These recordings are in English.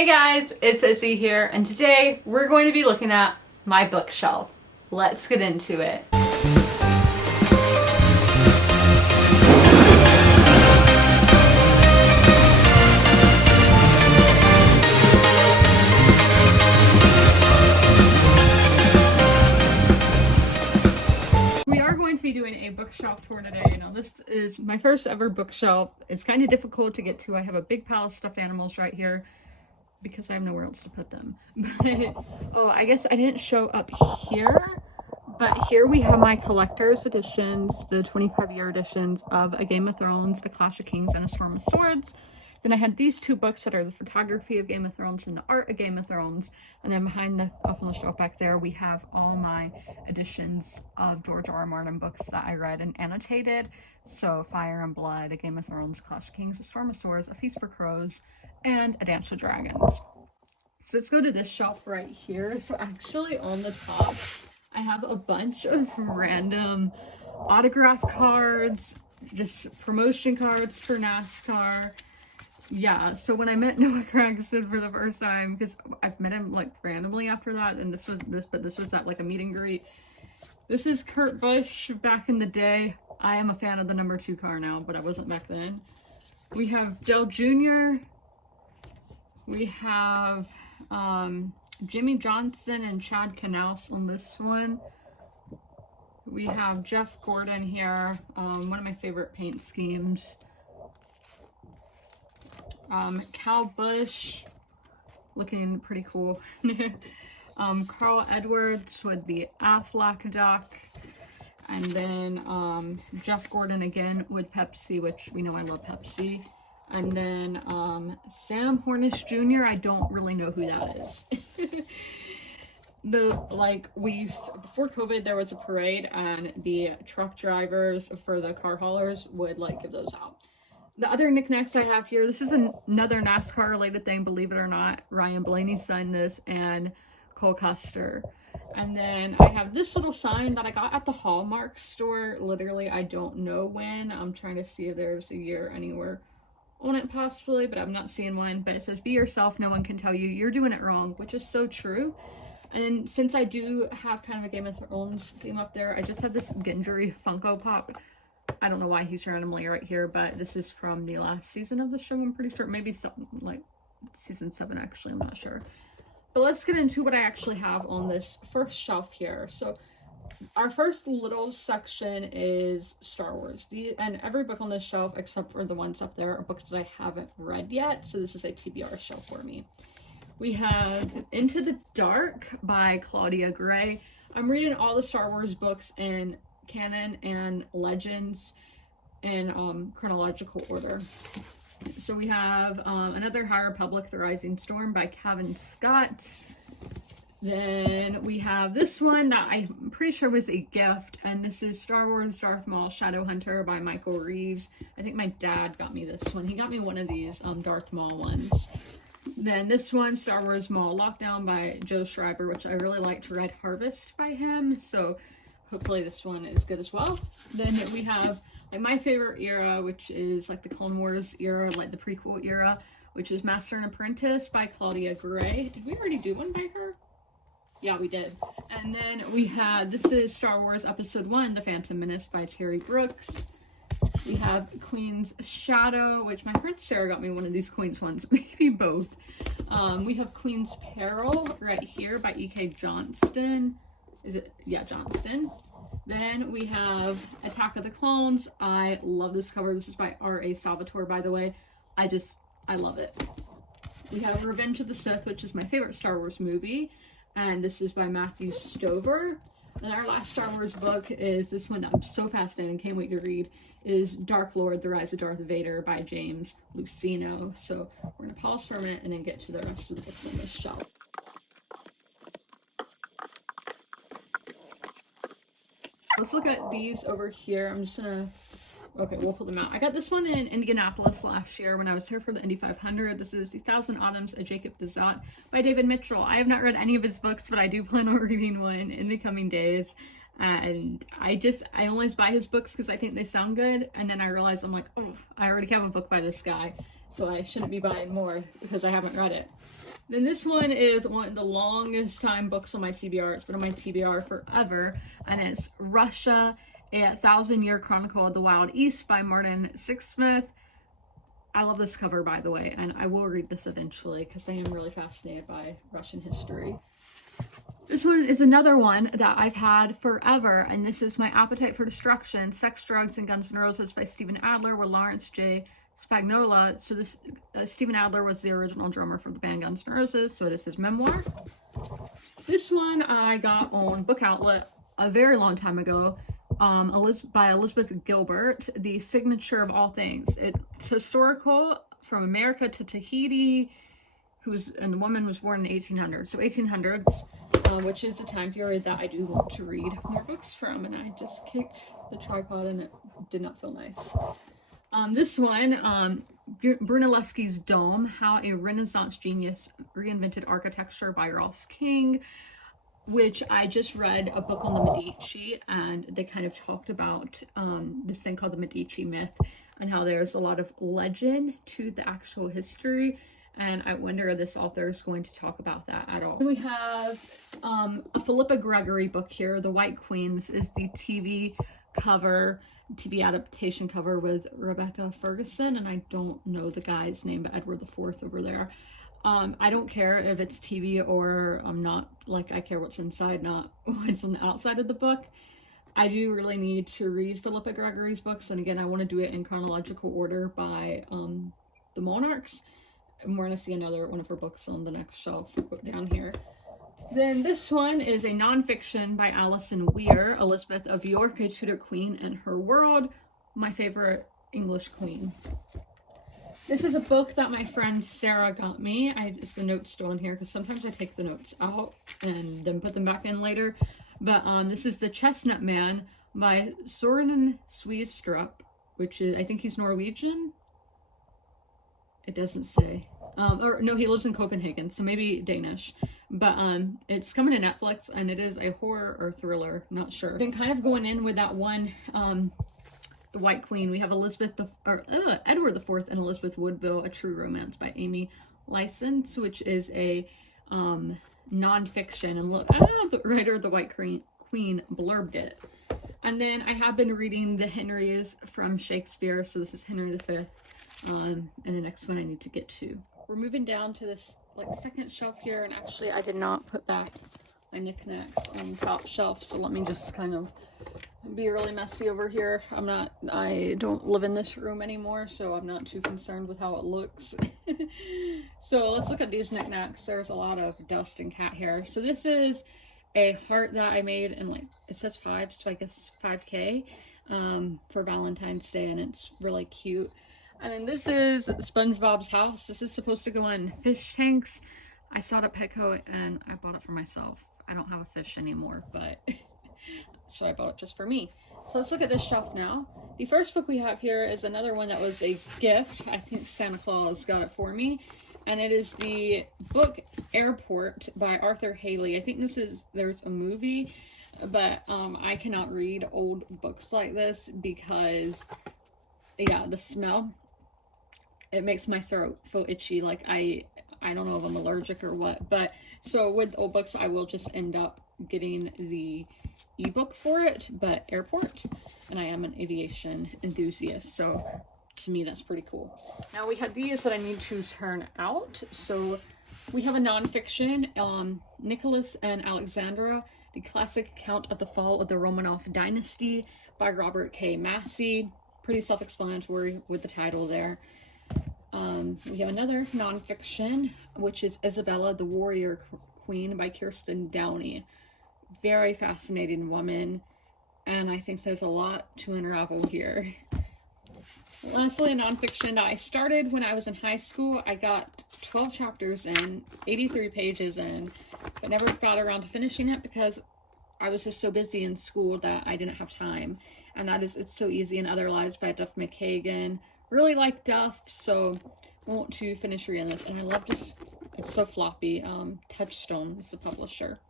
Hey guys, it's Izzy here, and today we're going to be looking at my bookshelf. Let's get into it. We are going to be doing a bookshelf tour today. Now this is my first ever bookshelf. It's kind of difficult to get to. I have a big pile of stuffed animals right here because I have nowhere else to put them. But, oh, I guess I didn't show up here, but here we have my collector's editions, the 25-year editions of A Game of Thrones, A Clash of Kings, and A Storm of Swords. Then I had these two books that are the photography of Game of Thrones and the art of Game of Thrones. And then behind the up on the shelf back there, we have all my editions of George R. R. Martin books that I read and annotated. So Fire and Blood, A Game of Thrones, Clash of Kings, A Storm of Swords, A Feast for Crows, and A Dance with Dragons. So let's go to this shelf right here. So actually on the top, I have a bunch of random autograph cards, just promotion cards for NASCAR. Yeah, so when I met Noah Gragson for the first time, because I've met him like randomly after that, and this was at like a meet and greet. This is Kurt Busch back in the day. I am a fan of the number 2 car now, but I wasn't back then. We have Dell Jr. We have Jimmy Johnson and Chad Knaus on this one. We have Jeff Gordon here, one of my favorite paint schemes. Cal Busch, looking pretty cool. Carl Edwards with the Aflac duck. And then Jeff Gordon again with Pepsi, which we know I love Pepsi. And then Sam Hornish Jr., I don't really know who that is. Before COVID, there was a parade, and the truck drivers for the car haulers would like give those out. The other knickknacks I have here, this is another NASCAR related thing, believe it or not. Ryan Blaney signed this, and Cole Custer. And then I have this little sign that I got at the Hallmark store. Literally, I don't know when. I'm trying to see if there's a year anywhere on it possibly, but I'm not seeing one. But it says, "Be yourself, no one can tell you you're doing it wrong," which is so true. And since I do have kind of a Game of Thrones theme up there, I just have this Gendry Funko Pop. I don't know why he's randomly right here, but this is from the last season of the show, I'm pretty sure. Maybe something like season 7, actually, I'm not sure. But let's get into what I actually have on this first shelf here. So our first little section is Star Wars. And every book on this shelf, except for the ones up there, are books that I haven't read yet. So this is a TBR shelf for me. We have Into the Dark by Claudia Gray. I'm reading all the Star Wars books in canon and legends in chronological order. So we have another High Republic, The Rising Storm by Kevin Scott. Then we have this one that I'm pretty sure was a gift, and this is Star Wars Darth Maul Shadowhunter by Michael Reeves. I think my dad got me this one. He got me one of these Darth Maul ones. Then this one, Star Wars Maul Lockdown by Joe Schreiber, which I really liked Red Harvest by him, so hopefully this one is good as well. Then we have like my favorite era, which is like the Clone Wars era, like the prequel era, which is Master and Apprentice by Claudia Gray. Did we already do one by her? Yeah, we did. And then we had, this is Star Wars Episode 1, The Phantom Menace by Terry Brooks. We have Queen's Shadow, which my friend Sarah got me one of these Queen's ones, maybe both. We have Queen's Peril right here by E.K. Johnston. Is it? Yeah, Johnston. Then we have Attack of the Clones. I love this cover. This is by R.A. Salvatore, by the way. I love it. We have Revenge of the Sith, which is my favorite Star Wars movie. And this is by Matthew Stover. And our last Star Wars book is this one that I'm so fascinated and can't wait to read, is Dark Lord, The Rise of Darth Vader by James Luceno. So we're going to pause for a minute and then get to the rest of the books on this shelf. Let's look at these over here. I'm just gonna, okay, we'll pull them out. I got this one in Indianapolis last year when I was here for the Indy 500. This is The Thousand Autumns of Jacob Bizot by David Mitchell. I have not read any of his books, but I do plan on reading one in the coming days. And I always buy his books because I think they sound good. And then I realize I'm like, oh, I already have a book by this guy, so I shouldn't be buying more because I haven't read it. Then this one is one of the longest time books on my TBR. It's been on my TBR forever, and it's Russia, A 1,000-Year Chronicle of the Wild East by Martin Sixsmith. I love this cover, by the way, and I will read this eventually because I am really fascinated by Russian history. This one is another one that I've had forever, and this is My Appetite for Destruction, Sex, Drugs, and Guns N' Roses by Steven Adler with Lawrence J. Spagnola. So this Steven Adler was the original drummer for the band Guns N' Roses, so it is his memoir. This one I got on Book Outlet a very long time ago, by Elizabeth Gilbert, The Signature of All Things. It's historical from America to Tahiti, and the woman was born in 1800, so 1800s, which is a time period that I do want to read more books from, and I just kicked the tripod and it did not feel nice. This one, Brunelleschi's Dome, How a Renaissance Genius Reinvented Architecture by Ross King, which I just read a book on the Medici, and they kind of talked about this thing called the Medici myth, and how there's a lot of legend to the actual history, and I wonder if this author is going to talk about that at all. Then we have a Philippa Gregory book here, The White Queen. This is the TV adaptation cover with Rebecca Ferguson, and I don't know the guy's name, but Edward IV over there. I don't care if it's TV or I'm not, like, I care what's inside, not what's on the outside of the book. I do really need to read Philippa Gregory's books, and again, I want to do it in chronological order by the Monarchs. And we're going to see another one of her books on the next shelf down here. Then this one is a nonfiction by Alison Weir, Elizabeth of York, a Tudor Queen and Her World, my favorite English queen. This is a book that my friend Sarah got me. It's the notes still in here because sometimes I take the notes out and then put them back in later. But this is The Chestnut Man by Soren Sveistrup, which is, I think he's Norwegian. It doesn't say. Or no, he lives in Copenhagen, so maybe Danish. But it's coming to Netflix, and it is a horror or thriller, not sure. Then kind of going in with that one, The White Queen, we have Edward IV and Elizabeth Woodville, A True Romance by Amy License, which is a nonfiction, and look, the writer of The White Queen blurbed it. And then I have been reading The Henrys from Shakespeare, so this is Henry V, and the next one I need to get to. We're moving down to this second shelf here, and actually I did not put back my knickknacks on the top shelf, so let me just kind of be really messy over here. I don't live in this room anymore, so I'm not too concerned with how it looks. So let's look at these knickknacks. There's a lot of dust and cat hair. So this is a heart that I made in, it says 5, so I guess 5K for Valentine's Day, and it's really cute. And then this is SpongeBob's house. This is supposed to go in fish tanks. I saw it at Petco and I bought it for myself. I don't have a fish anymore, but so I bought it just for me. So let's look at this shelf now. The first book we have here is another one that was a gift. I think Santa Claus got it for me. And it is the book Airport by Arthur Haley. I think there's a movie, but I cannot read old books like this because, yeah, the smell. It makes my throat feel itchy, like I don't know if I'm allergic or what, but so with old books I will just end up getting the ebook for it, but Airport, and I am an aviation enthusiast, so to me that's pretty cool. Now we have these that I need to turn out. So we have a nonfiction, Nicholas and Alexandra, the classic account of the fall of the Romanov dynasty by Robert K. Massey. Pretty self-explanatory with the title there. We have another nonfiction, which is Isabella, the Warrior Queen by Kirsten Downey. Very fascinating woman, and I think there's a lot to unravel here. Lastly, a nonfiction that I started when I was in high school. I got 12 chapters in, 83 pages in, but never got around to finishing it because I was just so busy in school that I didn't have time. And that is It's So Easy in Other Lives by Duff McKagan. Really like Duff, so I want to finish reading this. And I love this, it's so floppy. Touchstone is the publisher.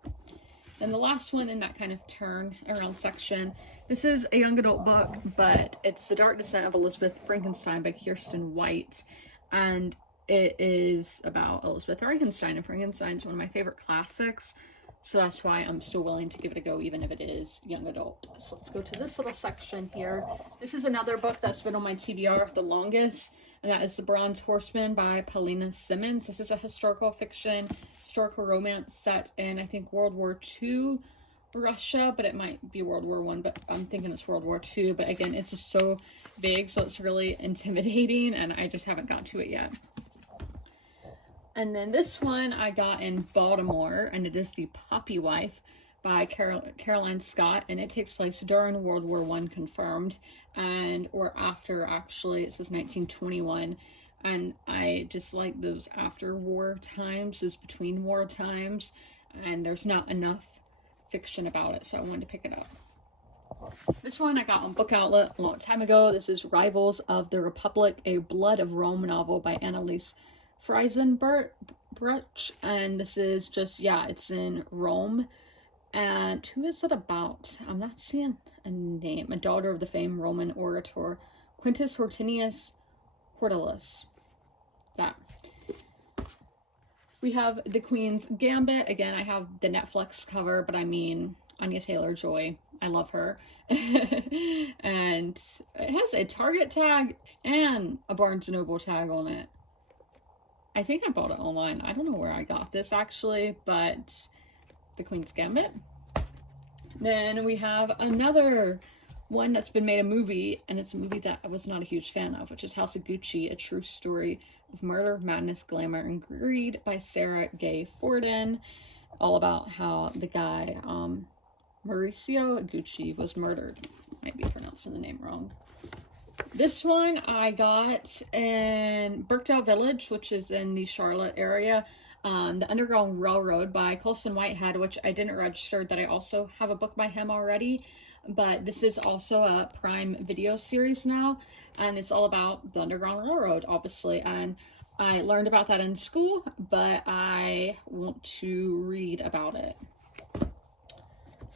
And the last one in that kind of turn around section, this is a young adult book, but it's The Dark Descent of Elizabeth Frankenstein by Kirsten White. And it is about Elizabeth Frankenstein, and Frankenstein's one of my favorite classics. So that's why I'm still willing to give it a go, even if it is young adult. So let's go to this little section here. This is another book that's been on my TBR the longest, and that is The Bronze Horseman by Paulina Simmons. This is a historical fiction, historical romance set in, I think, World War II Russia, but it might be World War I, but I'm thinking it's World War II. But again, it's just so big, so it's really intimidating, and I just haven't got to it yet. And then this one I got in Baltimore, and it is The Poppy Wife by Caroline Scott, and it takes place during World War I, confirmed, or after, actually. It says 1921, and I just like those after war times, those between war times, and there's not enough fiction about it, so I wanted to pick it up. This one I got on Book Outlet a long time ago. This is Rivals of the Republic, a Blood of Rome novel by Annalise Freisenbruch, and this is just, it's in Rome. And who is it about? I'm not seeing a name. A daughter of the famed Roman orator Quintus Hortensius Hortalus. That. We have The Queen's Gambit. Again, I have the Netflix cover, but I mean Anya Taylor-Joy. I love her. And it has a Target tag and a Barnes & Noble tag on it. I think I bought it online. I don't know where I got this, actually, but The Queen's Gambit. Then we have another one that's been made a movie, and it's a movie that I was not a huge fan of, which is House of Gucci, a true story of murder, madness, glamour, and greed by Sarah Gay Forden. All about how the guy, Mauricio Gucci, was murdered. Might be pronouncing the name wrong. This one I got in Birkdale Village, which is in the Charlotte area. The Underground Railroad by Colson Whitehead, which I didn't register that I also have a book by him already. But this is also a Prime Video series now, and it's all about the Underground Railroad, obviously. And I learned about that in school, but I want to read about it.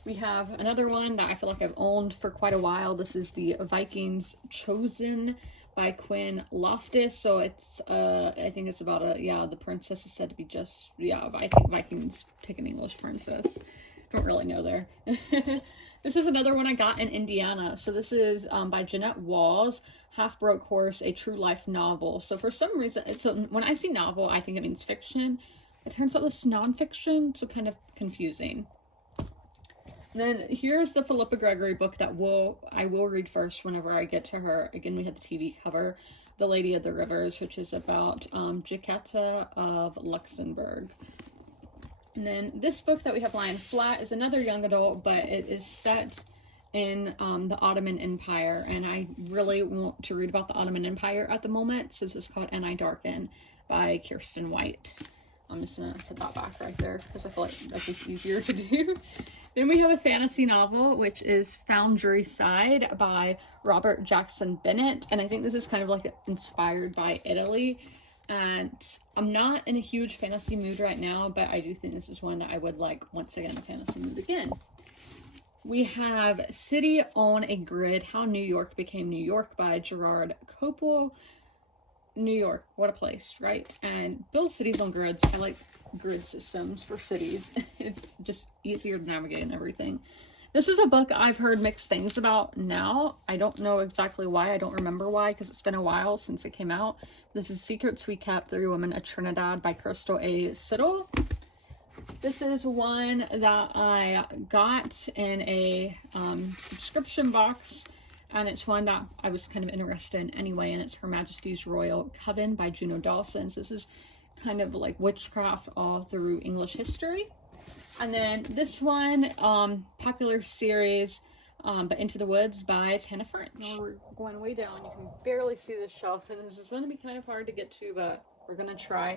We have another one that I feel like I've owned for quite a while. This is The Vikings Chosen by Quinn Loftus. So it's, I think it's about the princess is said to be just, I think Vikings take an English princess. Don't really know there. This is another one I got in Indiana. So this is by Jeanette Walls, Half Broke Horse, a true life novel. So for some reason, so when I see novel, I think it means fiction. It turns out this is nonfiction, so kind of confusing. Then here's the Philippa Gregory book that I will read first whenever I get to her. Again, we have the TV cover, The Lady of the Rivers, which is about Jacquetta of Luxembourg. And then this book that we have lying flat is another young adult, but it is set in the Ottoman Empire, and I really want to read about the Ottoman Empire at the moment. So this is called And I Darken by Kirsten White. I'm just going to put that back right there because I feel like that's just easier to do. Then we have a fantasy novel, which is Foundry Side by Robert Jackson Bennett. And I think this is kind of like inspired by Italy. And I'm not in a huge fantasy mood right now, but I do think this is one that I would like, once again, a fantasy mood again. We have City on a Grid, How New York Became New York by Gerard Copel. New York, what a place, right? And build cities on grids. I like grid systems for cities. It's just easier to navigate and everything. This is a book I've heard mixed things about now. I don't know exactly why. I don't remember why, because it's been a while since it came out. This is Secrets We Kept, 3 Women of Trinidad by Crystal A. Siddle. This is one that I got in a subscription box, and it's one that I was kind of interested in anyway, and it's Her Majesty's Royal Coven by Juno Dawson. So this is kind of like witchcraft all through English history. And then this one, popular series, but Into the Woods by Tana French. Now we're going way down. You can barely see this shelf, and this is going to be kind of hard to get to, but we're going to try,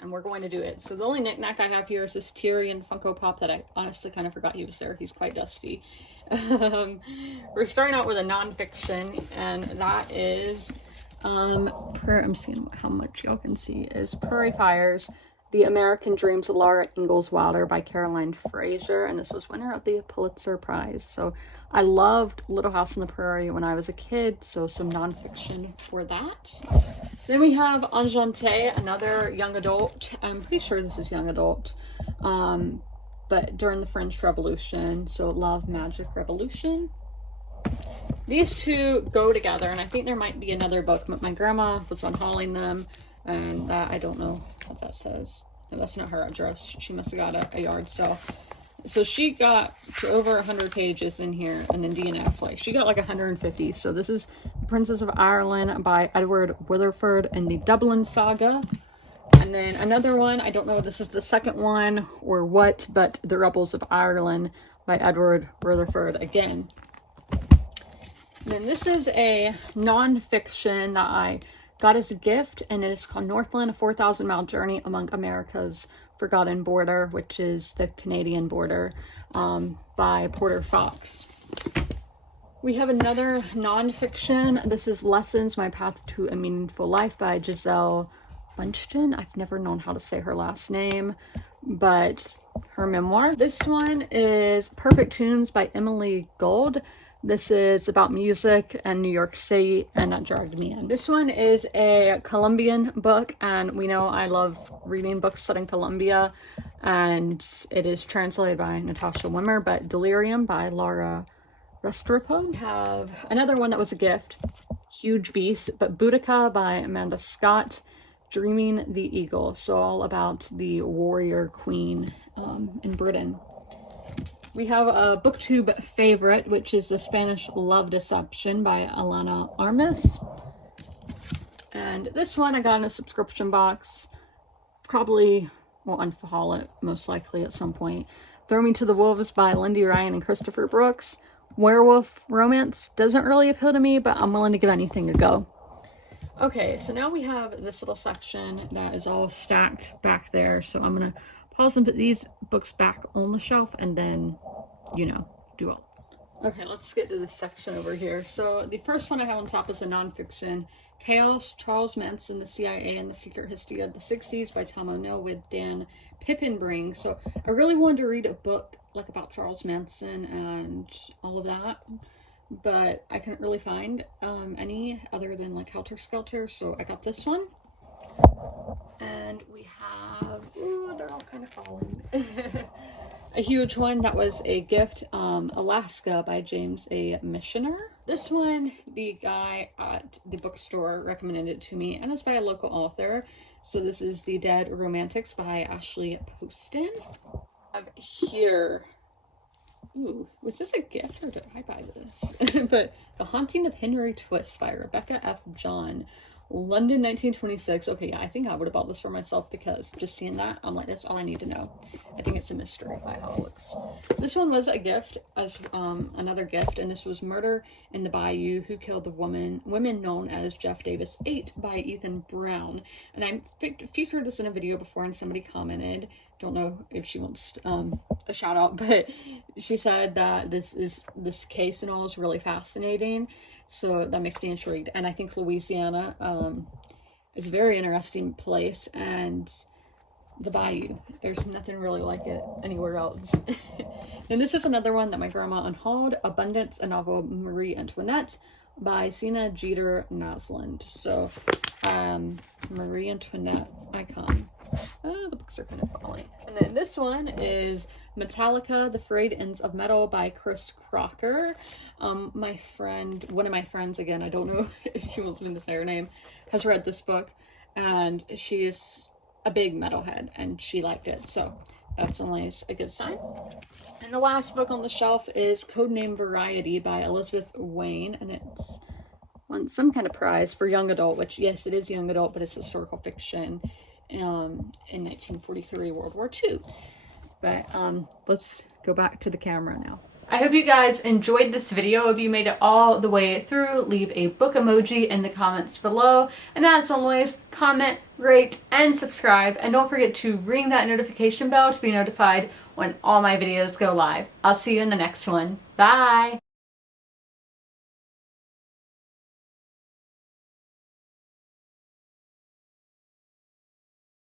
and we're going to do it. So the only knickknack I have here is this Tyrion Funko Pop that I honestly kind of forgot he was there. He's quite dusty. We're starting out with a nonfiction, and that is, I'm seeing how much y'all can see, is Prairie Fires, The American Dreams of Laura Ingalls Wilder by Caroline Fraser, and this was winner of the Pulitzer Prize. So I loved Little House on the Prairie when I was a kid, so some nonfiction for that. Then we have Enjante, another young adult. I'm pretty sure this is young adult, but during the French Revolution, so Love, Magic, Revolution. These two go together, and I think there might be another book, but my grandma was unhauling them, and I don't know what that says. No, that's not her address. She must have got a yard sale. So she got to over 100 pages in here, and then DNF, like, she got like 150. So this is The Princess of Ireland by Edward Rutherford and the Dublin Saga. And then another one, I don't know if this is the second one or what, but The Rebels of Ireland by Edward Rutherford again. Then this is a non-fiction that I got as a gift, and it is called Northland, a 4,000-mile journey among America's forgotten border, which is the Canadian border, by Porter Fox. We have another non-fiction. This is Lessons, My Path to a Meaningful Life by Giselle Bundchen. I've never known how to say her last name, but her memoir. This one is Perfect Tunes by Emily Gold. This is about music and New York City, and that dragged me in. This one is a Colombian book, and we know I love reading books set in Colombia, and it is translated by Natasha Wimmer, but Delirium by Laura Restrepo. We have another one that was a gift, Huge Beast, but Boudica by Amanda Scott, Dreaming the Eagle, so all about the warrior queen in Britain. We have a booktube favorite, which is The Spanish Love Deception by Alana Armas. And this one I got in a subscription box. Probably will unhaul it, most likely at some point. Throw Me to the Wolves by Lindy Ryan and Christopher Brooks. Werewolf romance doesn't really appeal to me, but I'm willing to give anything a go. Okay, so now we have this little section that is all stacked back there. So I'm going to pause and put these books back on the shelf, and then, you know, do all. Okay, let's get to this section over here. So the first one I have on top is a nonfiction, Chaos, Charles Manson, the CIA, and the Secret History of the 60s by Tom O'Neill with Dan Pippenbring. So I really wanted to read a book like about Charles Manson and all of that, but I couldn't really find any other than like Helter Skelter, so I got this one. And we have, ooh, they're all kind of falling. A huge one that was a gift, Alaska by James A. Missioner. This one, the guy at the bookstore recommended it to me, and it's by a local author. So this is The Dead Romantics by Ashley Poston. I have here, ooh, was this a gift or did I buy this? But The Haunting of Henry Twist by Rebecca F. John. London, 1926. Okay, yeah, I think I would have bought this for myself because just seeing that, I'm like, that's all I need to know. I think it's a mystery by how it looks. This one was a gift, as another gift, and this was Murder in the Bayou, Who Killed the Women Known as Jeff Davis 8 by Ethan Brown. And I featured this in a video before, and somebody commented, don't know if she wants a shout out, but she said that this case and all is really fascinating. So that makes me intrigued. And I think Louisiana is a very interesting place, and the bayou, there's nothing really like it anywhere else. And this is another one that my grandma unhauled, Abundance, a novel of Marie Antoinette by Sina Jeter Naslund. So Marie Antoinette icon. Oh, the books are kind of falling. And then this one is Metallica, The Frayed Ends of Metal by Chris Crocker. My friend, one of my friends, again, I don't know if she wants me to say her name, has read this book, and she's a big metalhead, and she liked it, so that's always a good sign. And the last book on the shelf is Codename Variety by Elizabeth Wayne, and it's won some kind of prize for young adult, which, yes, it is young adult, but it's historical fiction in 1943, World War II. But let's go back to the camera now. I hope you guys enjoyed this video. If you made it all the way through, leave a book emoji in the comments below. And as always, comment, rate, and subscribe. And don't forget to ring that notification bell to be notified when all my videos go live. I'll see you in the next one. Bye!